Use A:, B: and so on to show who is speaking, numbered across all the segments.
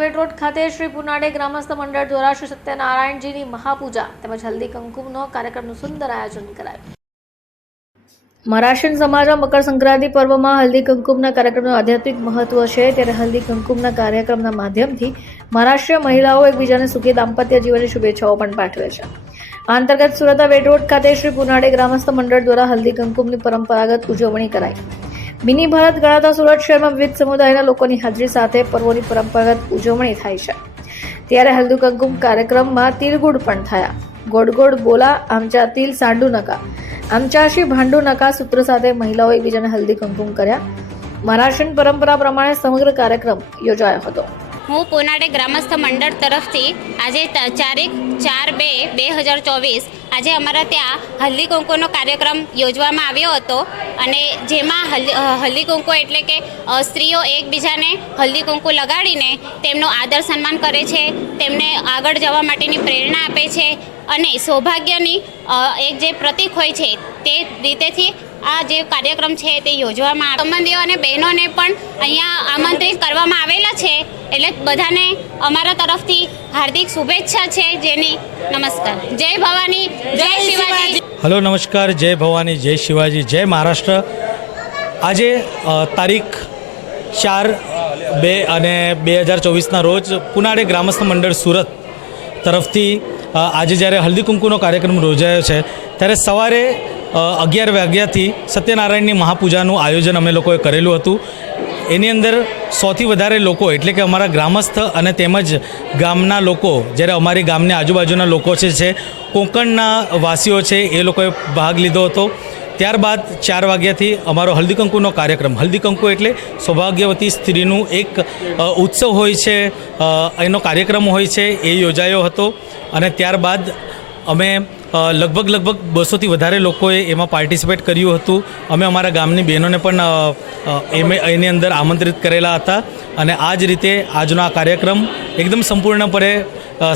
A: પેટ road ખાતે શ્રી પુનાડે ગ્રામસ્થ મંડળ દ્વારા શ્રી સત્યનારાયણજીની મહાપૂજા તેમજ હલ્દી કંકુમનો કાર્યક્રમનું સુંદર આયોજન કરાયું. મહારાષ્ટ્રીયન સમાજમાં મકર સંક્રાંતિ પર્વમાં હલ્દી કંકુમના કાર્યક્રમનું આધ્યાત્મિક મહત્વ છે ત્યારે હલ્દી કંકુમના કાર્યક્રમના માધ્યમથી મહારાષ્ટ્રીય મહિલાઓ એકબીજાને સુખી દાંપત્ય જીવનની શુભેચ્છાઓ પણ પાઠવે છે. આ અંતર્ગત સુરતના વેટ રોડ ખાતે શ્રી પુનાડે ગ્રામસ્થ મંડળ દ્વારા હલ્દી કંકુમની પરંપરાગત ઉજવણી કરાઈ. મિની ભારત ગણાતા સુરત શહેરમાં વિવિધ સમુદાયના લોકોની હાજરી સાથે પર્વોની પરંપરાગત ઉજવણી થાય છે. ત્યારે હલ્દી કંકુમ કાર્યક્રમમાં તિલગુડ પણ થયા. ગોડ ગોડ બોલા, આમચા તિલ, સાંડુ નકા. આમચાશી, ભાંડુ નકા સૂત્ર સાથે મહિલાઓ એકબીજાને હલ્દી કંકુમ કર્યા. મહારાષ્ટ્રીયન પરંપરા પ્રમાણે સમગ્ર કાર્યક્રમ યોજાયો હતો.
B: હું પુનાડે ગ્રામસ્થ મંડળ તરફથી આજે તારીખ ચાર બે બે હજાર ચોવીસ આજે અમારા ત્યાં હલ્દી કુંકુનો કાર્યક્રમ યોજવામાં આવ્યો હતો અને જેમાં હલ્દી કુંકુ એટલે કે સ્ત્રીઓ એકબીજાને હલ્દી કુંકુ લગાડીને તેમનો આદર સન્માન કરે છે, તેમને આગળ જવા માટેની પ્રેરણા આપે છે અને સૌભાગ્યની એક જે પ્રતીક હોય છે તે રીતેથી આ જે કાર્યક્રમ છે તે યોજવામાં સંબંધીઓ અને બહેનોને પણ અહીંયા આમંત્રિત કરવામાં આવેલા છે. એટલે બધાને અમારા તરફથી હાર્દિક શુભેચ્છા છે. જેની નમસ્કાર. જય ભવાની જય શિવાજી.
C: હલો નમસ્કાર. જય ભવાની જય શિવાજી. જય મહારાષ્ટ્ર. આજે તારીખ ચાર બે અને બે હજાર ચોવીસના રોજ પુનાળે ગ્રામસ્થ મંડળ સુરત તરફથી આજે જ્યારે હલ્દી કુંકુનો કાર્યક્રમ યોજાયો છે ત્યારે સવારે અગિયાર વાગ્યાથી સત્યનારાયણની મહાપૂજાનું આયોજન અમે લોકોએ કરેલું હતું. એની અંદર સૌથી વધારે લોકો, એટલે કે અમારા ગ્રામસ્થ અને તેમજ ગામના લોકો, જ્યારે અમારી ગામની આજુબાજુના લોકો છે છે, કોંકણના વાસીઓ છે, એ લોકોએ ભાગ લીધો હતો. ત્યારબાદ ચાર વાગ્યાથી અમારો હલ્દીકંકુનો કાર્યક્રમ, હલ્દીકંકુ એટલે સૌભાગ્યવતી સ્ત્રીનું એક ઉત્સવ હોય છે એનો કાર્યક્રમ હોય છે, એ યોજાયો હતો. અને ત્યારબાદ અમે લગભગ લગભગ બસોથી વધારે લોકોએ એમાં પાર્ટિસિપેટ કર્યું હતું. અમે અમારા ગામની બહેનોને પણ એમે, એની અંદર આમંત્રિત કરેલા હતા. અને આ જ રીતે આજનો આ કાર્યક્રમ એકદમ સંપૂર્ણપણે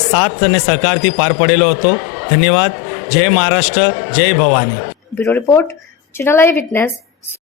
C: સાથ અને સહકારથી પાર પડેલો હતો. ધન્યવાદ. જય મહારાષ્ટ્ર. જય Bhavani. Bureau report, channel I witness.